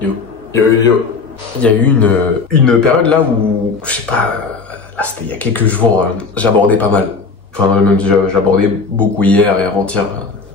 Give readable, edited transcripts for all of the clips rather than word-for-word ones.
Yo. Il y a eu une période là où, je sais pas, là c'était il y a quelques jours, j'abordais pas mal. Enfin, même j'abordais beaucoup hier et avant-hier.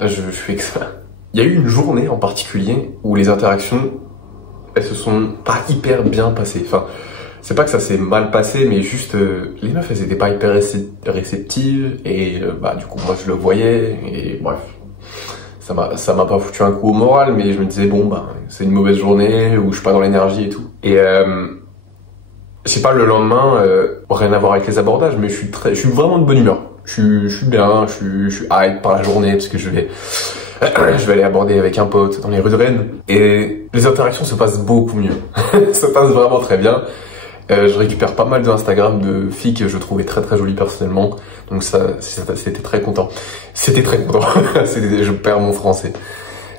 Là, je fais que ça. Il y a eu une journée en particulier où les interactions, elles se sont pas hyper bien passées. Enfin, c'est pas que ça s'est mal passé, mais juste, les meufs, elles étaient pas hyper réceptives, et bah du coup, moi je le voyais, et bref. Ça m'a pas foutu un coup au moral, mais je me disais, bon, bah, c'est une mauvaise journée, ou je suis pas dans l'énergie et tout. Et je sais pas, le lendemain, rien à voir avec les abordages, mais je suis vraiment de bonne humeur. Je suis bien, je suis hype par la journée, parce que je vais aller aborder avec un pote dans les rues de Rennes. Et les interactions se passent beaucoup mieux. Ça passe vraiment très bien. Je récupère pas mal d'Instagram de filles que je trouvais très très jolies personnellement. Donc c'était très content. C'était très content. Je perds mon français.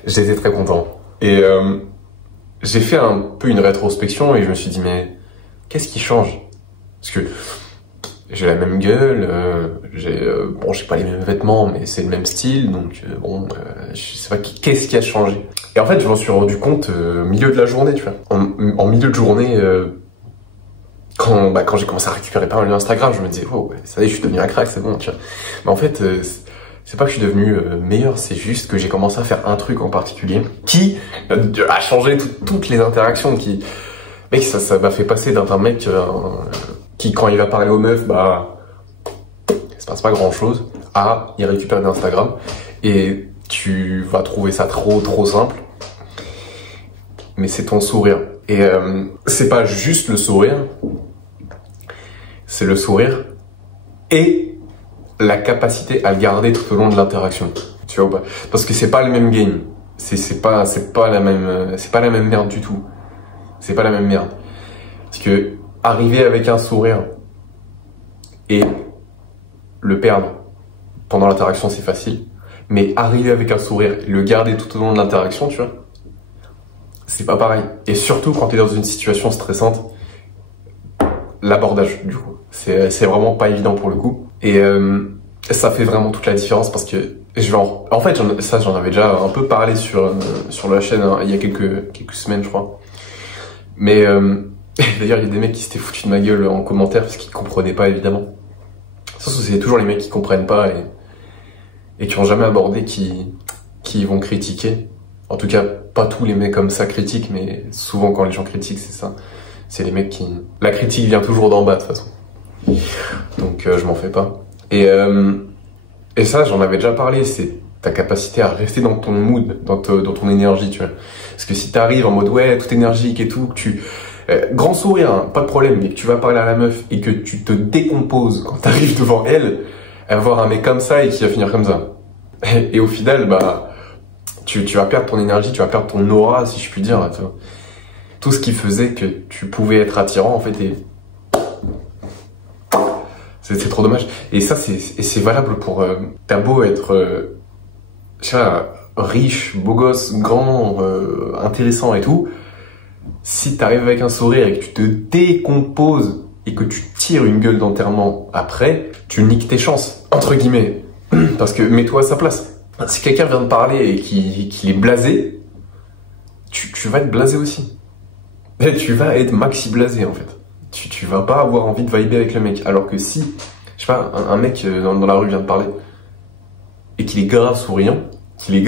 J'étais très content. Et j'ai fait un peu une rétrospection et je me suis dit, mais qu'est-ce qui change? Parce que j'ai la même gueule, bon, j'ai pas les mêmes vêtements, mais c'est le même style, donc bon, je sais pas qu'est-ce qui a changé. Et en fait, je m'en suis rendu compte au milieu de la journée, tu vois. En milieu de journée, quand j'ai commencé à récupérer pas mal d'Instagram, je me disais, oh, ça y est, je suis devenu un crack, c'est bon, tu vois. Mais en fait, c'est pas que je suis devenu meilleur, c'est juste que j'ai commencé à faire un truc en particulier qui a changé toutes les interactions, mec, ça m'a fait passer d'un mec qui, quand il va parler aux meufs, bah, il se passe pas grand chose, il récupère d'Instagram, et tu vas trouver ça trop simple, mais c'est ton sourire. Et c'est pas juste le sourire, c'est le sourire et la capacité à le garder tout au long de l'interaction. Tu vois ou pas? Parce que c'est pas le même game. C'est pas la même merde du tout. C'est pas la même merde. Parce que arriver avec un sourire et le perdre pendant l'interaction, c'est facile. Mais arriver avec un sourire et le garder tout au long de l'interaction, tu vois, c'est pas pareil. Et surtout quand t'es dans une situation stressante, l'abordage, du coup, c'est vraiment pas évident pour le coup. Et ça fait vraiment toute la différence parce que en fait, j'en avais déjà un peu parlé sur la chaîne, hein, il y a quelques semaines, je crois. Mais d'ailleurs, il y a des mecs qui s'étaient foutus de ma gueule en commentaire parce qu'ils comprenaient pas, évidemment. Sauf que c'est toujours les mecs qui comprennent pas et qui ont jamais abordé qui vont critiquer. En tout cas, pas tous les mecs comme ça critiquent, mais souvent quand les gens critiquent, c'est ça. C'est les mecs qui... La critique vient toujours d'en bas, de toute façon. Donc je m'en fais pas. Et ça, j'en avais déjà parlé, c'est ta capacité à rester dans ton mood, dans ton énergie, tu vois. Parce que si t'arrives en mode, ouais, tout énergique et tout, que tu... grand sourire, hein, pas de problème, mais que tu vas parler à la meuf et que tu te décomposes quand t'arrives devant elle va voir un mec comme ça et qui va finir comme ça. Et au final, bah... Tu vas perdre ton énergie, tu vas perdre ton aura, si je puis dire. Tu vois. Tout ce qui faisait que tu pouvais être attirant, en fait, c'est trop dommage. Et ça, c'est valable pour... T'as beau être je sais pas, riche, beau gosse, grand, intéressant et tout, si t'arrives avec un sourire et que tu te décomposes et que tu tires une gueule d'enterrement après, tu niques tes chances, entre guillemets. Parce que mets-toi à sa place. Si quelqu'un vient de parler et qu'il est blasé, tu vas être blasé aussi. Et tu vas être maxi blasé en fait. Tu vas pas avoir envie de vibrer avec le mec. Alors que si, je sais pas, un mec dans la rue vient de parler et qu'il est grave souriant, qu'il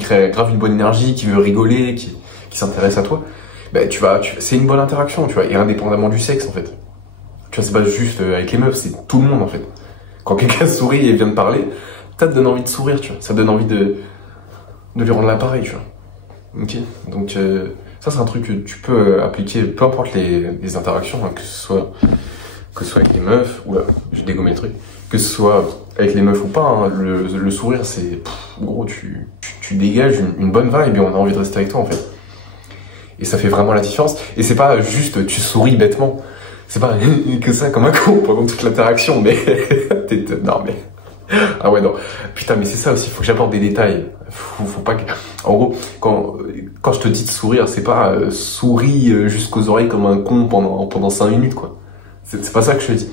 crée grave une bonne énergie, qu'il veut rigoler, qui s'intéresse à toi, ben c'est une bonne interaction, tu vois, et indépendamment du sexe en fait. Tu vois, c'est pas juste avec les meufs, c'est tout le monde en fait. Quand quelqu'un sourit et vient de parler, ça te donne envie de sourire, tu vois. Ça te donne envie de lui rendre l'appareil, tu vois. Ok. Donc ça c'est un truc que tu peux appliquer, peu importe les interactions, hein, que ce soit avec les meufs, oula, j'ai dégommé le truc, que ce soit avec les meufs ou pas, hein, le sourire c'est, gros, tu dégages une bonne vibe et on a envie de rester avec toi en fait. Et ça fait vraiment la différence. Et c'est pas juste tu souris bêtement, c'est pas que ça comme un con pendant toute l'interaction, mais non mais... Ah ouais, non. Putain, mais c'est ça aussi, faut que j'apporte des détails. Faut pas que... En gros, quand je te dis de sourire, c'est pas souris jusqu'aux oreilles comme un con pendant 5 minutes, quoi. C'est pas ça que je te dis.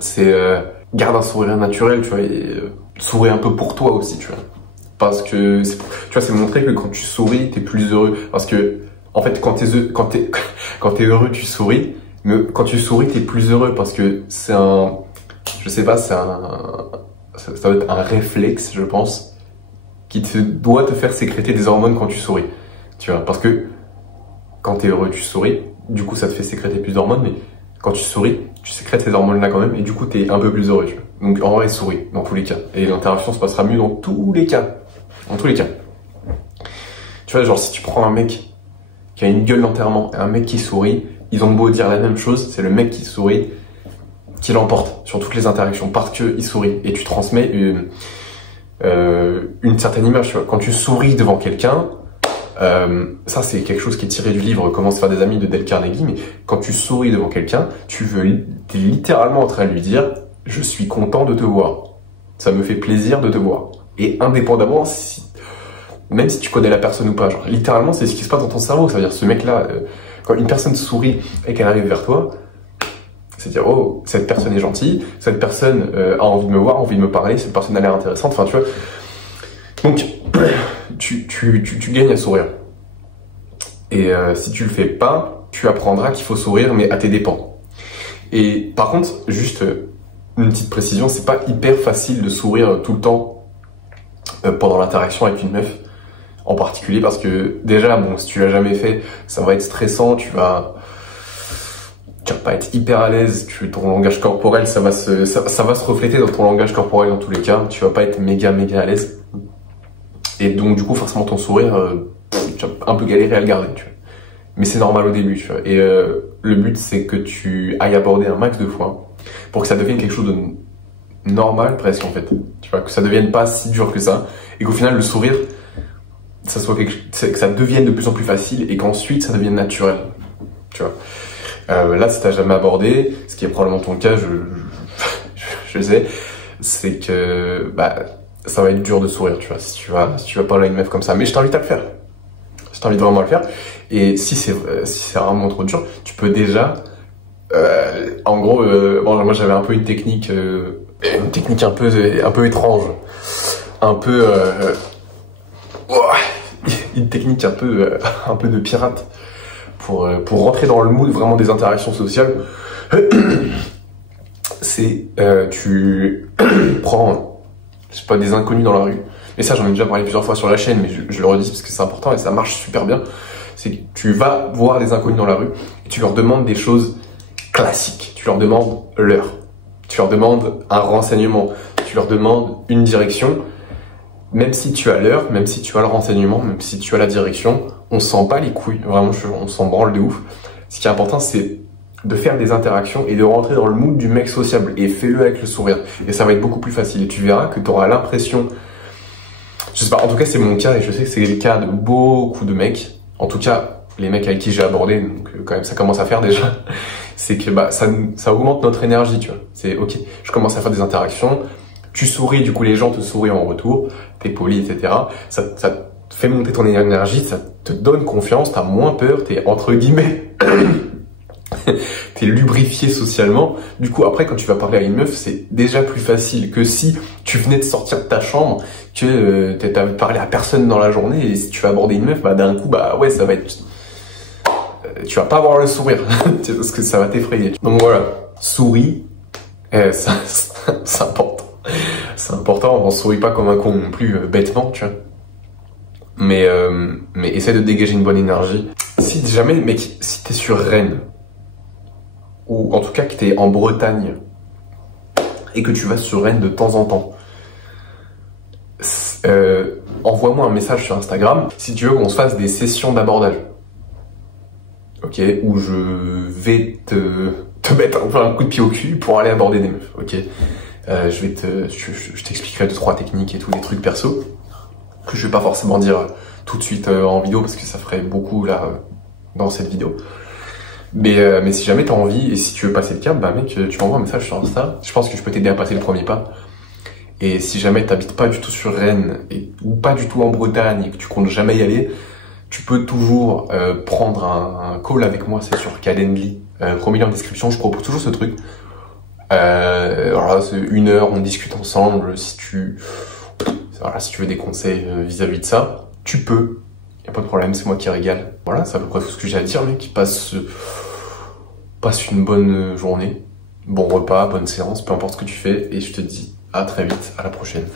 C'est garde un sourire naturel, tu vois, et souris un peu pour toi aussi, tu vois. Parce que, tu vois, c'est montrer que quand tu souris, t'es plus heureux. Parce que En fait, quand t'es heureux, tu souris. Mais quand tu souris, t'es plus heureux parce que c'est un, je sais pas, ça doit être un réflexe, je pense, qui doit te faire sécréter des hormones quand tu souris. Tu vois, parce que quand t'es heureux, tu souris. Du coup, ça te fait sécréter plus d'hormones, mais quand tu souris, tu sécrètes ces hormones-là quand même, et du coup, t'es un peu plus heureux, tu vois. Donc, en vrai, souris, dans tous les cas. Et l'interaction se passera mieux dans tous les cas. Dans tous les cas. Tu vois, genre, si tu prends un mec qui a une gueule d'enterrement et un mec qui sourit, ils ont beau dire la même chose, c'est le mec qui sourit qui l'emporte sur toutes les interactions parce qu'il sourit. Et tu transmets une certaine image, tu vois. Quand tu souris devant quelqu'un, ça c'est quelque chose qui est tiré du livre Comment se faire des amis de Dale Carnegie, mais quand tu souris devant quelqu'un, t'es littéralement en train de lui dire « Je suis content de te voir. Ça me fait plaisir de te voir. » Et indépendamment, même si tu connais la personne ou pas, genre, littéralement c'est ce qui se passe dans ton cerveau. Ça veut dire ce mec-là, quand une personne sourit et qu'elle arrive vers toi, c'est dire « Oh, cette personne est gentille, cette personne a envie de me voir, envie de me parler, cette personne a l'air intéressante. » Enfin, tu vois. Donc, tu gagnes à sourire. Et si tu le fais pas, tu apprendras qu'il faut sourire, mais à tes dépens. Et par contre, juste une petite précision, c'est pas hyper facile de sourire tout le temps pendant l'interaction avec une meuf, en particulier parce que déjà, bon, si tu l'as jamais fait, ça va être stressant, tu vas pas être hyper à l'aise, ton langage corporel, ça va se refléter dans ton langage corporel dans tous les cas, tu vas pas être méga à l'aise. Et donc, du coup, forcément, ton sourire, tu vas un peu galérer à le garder, tu vois. Mais c'est normal au début, tu vois. Et le but, c'est que tu ailles aborder un max de fois pour que ça devienne quelque chose de normal, presque, en fait. Tu vois, que ça devienne pas si dur que ça. Et qu'au final, le sourire, que ça devienne de plus en plus facile et qu'ensuite, ça devienne naturel. Tu vois. Là, si t'as jamais abordé, ce qui est probablement ton cas, je sais, c'est que, ça va être dur de sourire, tu vois, si tu vas parler à une meuf comme ça. Mais je t'invite à le faire. Je t'invite vraiment à le faire. Et si c'est vraiment trop dur, tu peux déjà, en gros, bon, moi j'avais un peu une technique un peu étrange, une technique un peu de pirate pour rentrer dans le mood vraiment des interactions sociales. C'est tu prends, je sais pas, des inconnus dans la rue. Et ça, j'en ai déjà parlé plusieurs fois sur la chaîne, mais je le redis parce que c'est important et ça marche super bien. C'est que tu vas voir des inconnus dans la rue et tu leur demandes des choses classiques. Tu leur demandes l'heure. Tu leur demandes un renseignement. Tu leur demandes une direction. Même si tu as l'heure, même si tu as le renseignement, même si tu as la direction, on s'en bat les couilles. Vraiment, on s'en branle de ouf. Ce qui est important, c'est de faire des interactions et de rentrer dans le mood du mec sociable. Et fais-le avec le sourire. Et ça va être beaucoup plus facile. Et tu verras que tu auras l'impression... Je sais pas, en tout cas c'est mon cas et je sais que c'est le cas de beaucoup de mecs. En tout cas, les mecs avec qui j'ai abordé, donc quand même ça commence à faire déjà. C'est que ça augmente notre énergie, tu vois. C'est ok, je commence à faire des interactions, tu souris, du coup les gens te sourient en retour, t'es poli, etc. Ça te fait monter ton énergie, ça te donne confiance, t'as moins peur, t'es entre guillemets... t'es lubrifié socialement. Du coup, après, quand tu vas parler à une meuf, c'est déjà plus facile que si tu venais de sortir de ta chambre, que t'avais parlé à personne dans la journée, et si tu vas aborder une meuf, d'un coup, ouais, ça va être... tu vas pas avoir le sourire, parce que ça va t'effrayer. Donc voilà, souris, c'est important. C'est important, on sourit pas comme un con non plus, bêtement, tu vois. Mais essaie de dégager une bonne énergie. Si jamais, mec, si t'es sur Rennes, ou en tout cas que tu es en Bretagne et que tu vas sur Rennes de temps en temps, envoie-moi un message sur Instagram si tu veux qu'on se fasse des sessions d'abordage. Ok, où je vais te mettre un coup de pied au cul pour aller aborder des meufs. Ok, je t'expliquerai 2-3 techniques et tout, des trucs perso que je vais pas forcément dire tout de suite en vidéo parce que ça ferait beaucoup là dans cette vidéo. Mais si jamais t'as envie et si tu veux passer le cap, mec, tu m'envoies un message sur Insta. Je pense que je peux t'aider à passer le premier pas. Et si jamais t'habites pas du tout sur Rennes ou pas du tout en Bretagne et que tu comptes jamais y aller, tu peux toujours prendre un call avec moi, c'est sur Calendly. Gros lien en description, je propose toujours ce truc. Alors là, c'est 1 heure, on discute ensemble. Si tu veux des conseils vis-à-vis de ça, tu peux. Y a pas de problème, c'est moi qui régale. Voilà, c'est à peu près tout ce que j'ai à dire, mec. Passe une bonne journée, bon repas, bonne séance, peu importe ce que tu fais, et je te dis à très vite, à la prochaine.